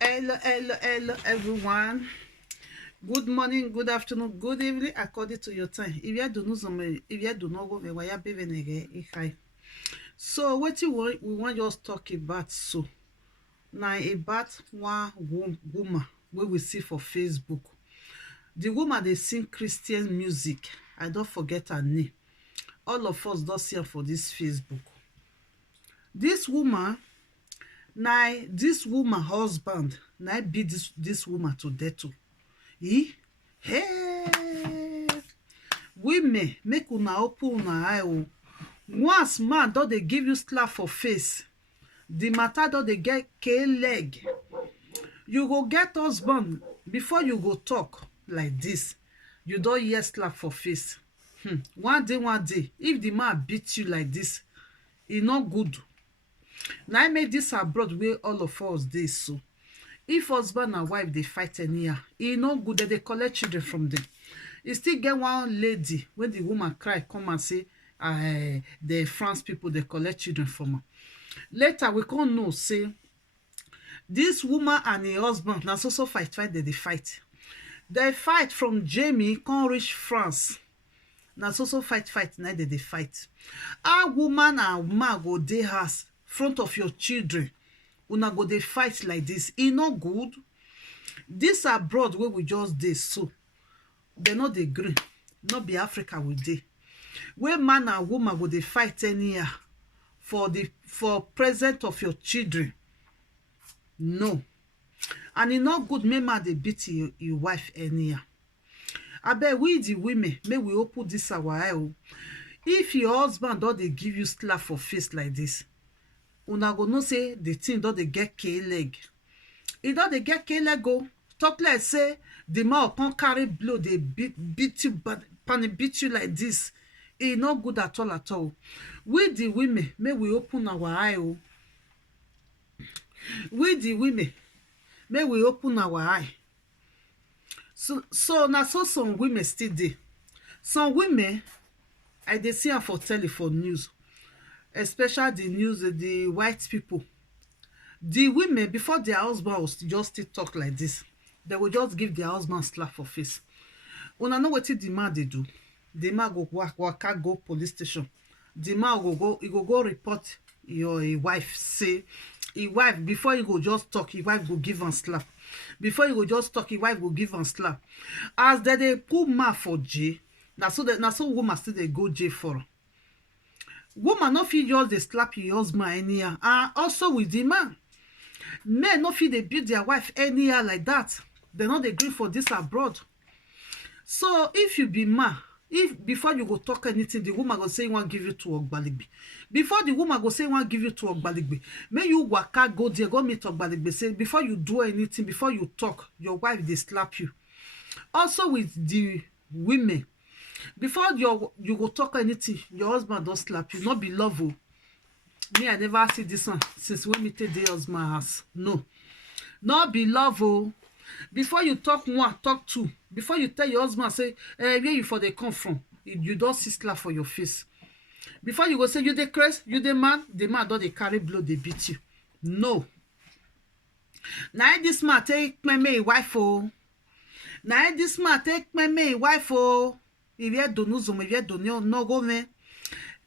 Hello, everyone. Good morning, good afternoon, good evening, according to your time. If you do not go, why you be venege? So, what we want just talk about so now about one woman wey we see for Facebook. The woman they sing Christian music. I don't forget her name. All of us don't see her for this Facebook. This woman, now this woman husband, now beat this woman to death too. Hey, women, make una open una eye o. Once man don dey give you slap for face, the matter don dey get leg. You go get husband before you go talk like this. You don hear slap for face. One day, if the man beat you like this, e no good. Na I make this abroad wey all of us dey so. If husband and wife dey fight anyhow, e no good. Dem dey collect children from them. E still get one lady when the woman cry come and say the France people dey collect children from her. Later we come know say this woman and her husband na so fight dem dey fight. Dem fight from Germany come reach France. Na so fight na dem dey fight. How woman and man go dey house front of your children, una go dey fight like this? E no good. This abroad wey we just dey so, dem no dey gree. No be Africa we dey, wey man and woman go dey fight anyhow for present of your children. No. And e no good make man dey beat your wife anyhow. Abeg, we the women, make we open this our eye o. If your husband don dey give you slap for face like this, una go know say the thing don dey get leg. E don dey get leg o. Talk like say the man come carry blow dey beat you like this. E no good at all. We the women, make we open our eye o. We the women, make we open our eye. So na so some women still dey. Some women, I dey see am for telephone news, especially the news, the white people. The women, before their husband was just still talk like this, they will just give their husband slap for face. Una know wetin the man dey do? The man go waka go police station. The man go go report your wife. Say his wife, before he go just talk, his wife go give am slap. Before he go just talk, his wife go give am slap. As they put man for jail, na so woman still dey go jail for. Woman no fit just dey slap your husband anyhow. And also with the man, men no fit dey beat their wife anyhow like that. They no dey gree for this abroad. So if you be man, if before you go talk anything, the woman go say he wan give you to Ogbaligbe. Before the woman go say he wan give you to Ogbaligbe, make you waka go there, go meet Ogbaligbe. Say before you do anything, before you talk, your wife dey slap you. Also with the women, before you go talk anything, your husband don slap you. Not be love o. Me, I never see this one since when me take the husband house. No, not be love o. Before you talk one, talk two. Before you tell your husband, say where you for dey come from, you don see slap for your face. Before you go say you dey craze, you dey man, the man don dey carry blow, dey beat you. No. Na this man take me wife o. Na this man take me wife o. Iwie donuzo, iwie donio no go me.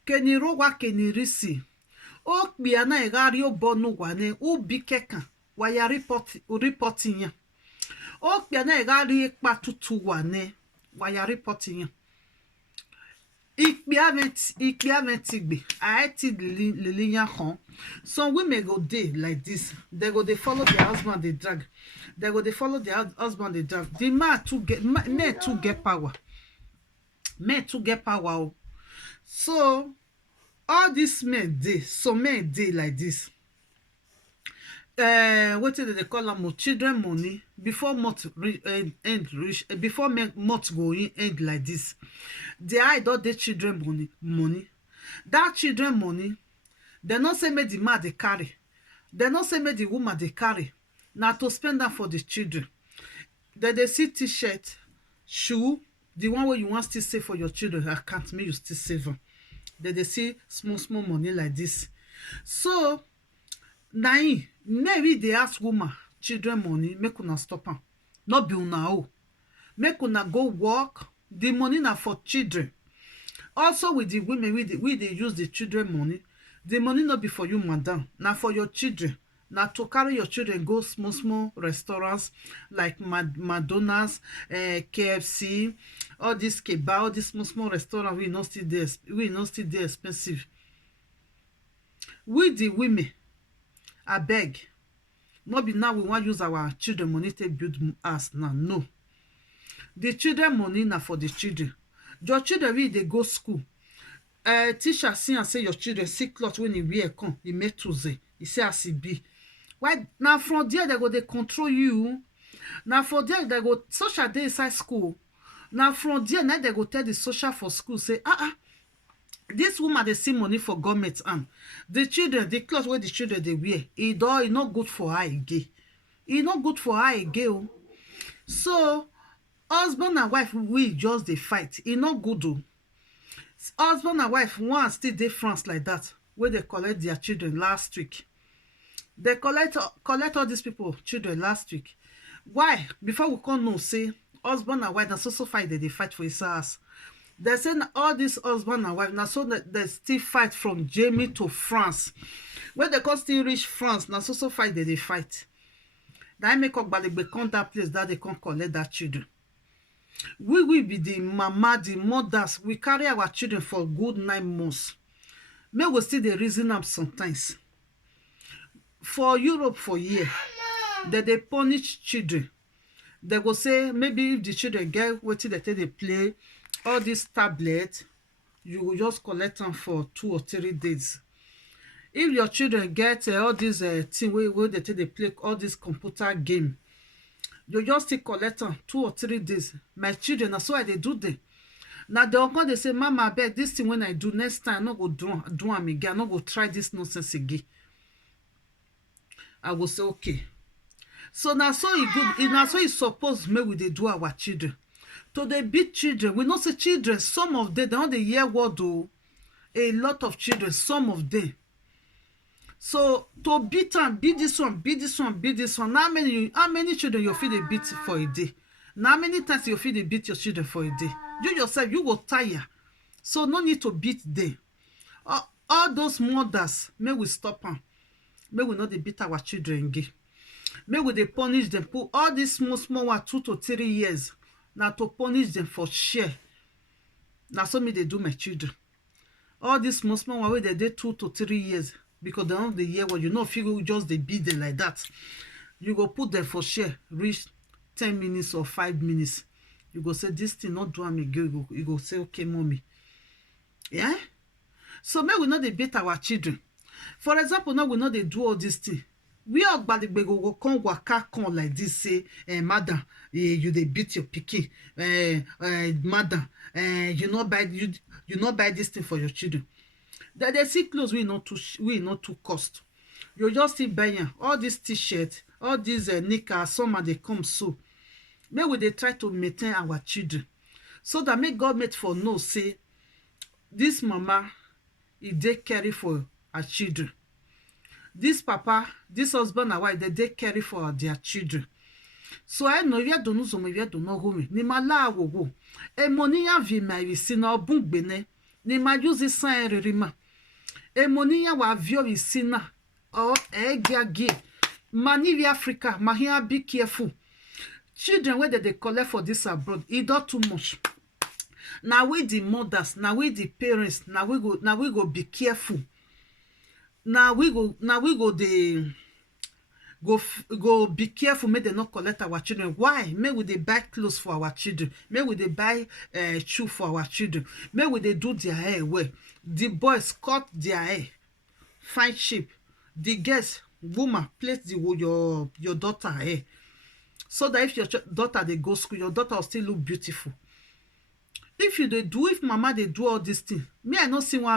Keniro wa kenirisi. O kpia na egari o bonu wane ubi kekan. Waya reporting ya. O kpia na egari ekpa tutu wane. Waya reporting ya. Ikpia metigbe. Aeti lili ya kon. Some women go dey like this. They go they follow their husband, they drag. They go they follow their husband, they drag. The man men too get power. Men too get power o. So all these men dey, some men dey like this. What did they call them? Children money before month end reach. Before month go end like this. The eye don dey children money. That children money, they not say make the man they carry. They not say make the woman they carry. Now to spend that for the children. They see t-shirt, shoe, the one where you want still save for your children. I can't make you still save them. They see small money like this. So now maybe they ask woman children money, make una stop am. No be una own. Make una go work. The money na for children. Also with the women, we dey use the children money. The money no be for you, madam. Na for your children. Na to carry your children go small restaurants like McDonald's, KFC, all this kebab, all this small restaurants. We no still dey expensive. We the women, abeg, no be now we wan use our children money to build house now. No. The children money na for the children. Your children wey dey go school, teacher see and say your children see cloth when e wear come, e make Tuesday, e say as e be. Why na from there they go dey control you? Na for there they go social dey inside school. Na from there na they go tell the social for school say this woman dey see money for government hand. The children, the cloth wey the children dey wear, e no good for her again. E no good for her again o. So husband and wife we just dey fight. E no good o. Husband and wife one still dey France like that, wey dey collect their children last week. They collect all these people children last week. Why? Before we come know say husband and wife na so fight, they fight for his house. They say all this husband and wife na so they still fight from Germany to France. When they come still reach France, na so fight, they fight. That make up Gbalegbe come that place that they come collect that children. We will be the mama, the mothers. We carry our children for good 9 months. May we still the reason up sometimes. For Europe for year, they punish children. They go say maybe if the children get wetin they take they play, all this tablet, you will just collect them for 2 or 3 days. If your children get all this thing where they take they play, all this computer game, you just still collect them 2 or 3 days. My children, that's why they do them. Now they come they say, Mama, I beg this thing when I do next time, I no go do am again. I no go try this nonsense again. I will say okay. So now so e good. Now so e suppose make we dey do our children. To dey beat children, we know say children. Some of them they don't dey hear word o. A lot of children, some of them. So to beat and beat this one, beat this one, beat this one. How many children you feel they beat for a day? Now how many times you feel they beat your children for a day? You yourself, you go tire. So no need to beat them. All those mothers, may we stop them. May we not dey beat our children again. May we dey punish them. Put all these small one 2 to 3 years. Now to punish them for share. Now so me they do my children. All these small one where they dey 2 to 3 years. Because they don't the year when you know if you just they beat them like that. You go put them for share, reach 10 minutes or 5 minutes. You go say this thing not do am again. You go say, okay, mommy. Yeah? So may we not dey beat our children. For example, now we know they do all this thing. We are Gbalegbe go come waka come like this, say, madam, you dey beat your pikin. Madam, you not buy this thing for your children. That they see clothes we not too cost. You just see buying all these t-shirts, all these knickers, some they come so. Maybe they try to maintain our children. So that make government for know say this mama if they carry for her children. This papa, this husband and wife, they carry for their children. So I know you don't know some of you don't know who me. Ni mala wo. E money ya vi ma vi sina obun gbene. Ni ma use san rima. E money ya wa vi vi sina o gi. Mani vi Africa, ma here be careful. Children where they collect for this abroad, it not too much. Now we the mothers, now we the parents, now we go be careful. Now we go be careful. May they not collect our children. Why? May we they buy clothes for our children. May we they buy shoe for our children. May we they do their hair well. The boys cut their hair, fine shape. The girls, woman, place your daughter hair. So that if your daughter they go school, your daughter will still look beautiful. If mama they do all these things, me I not see one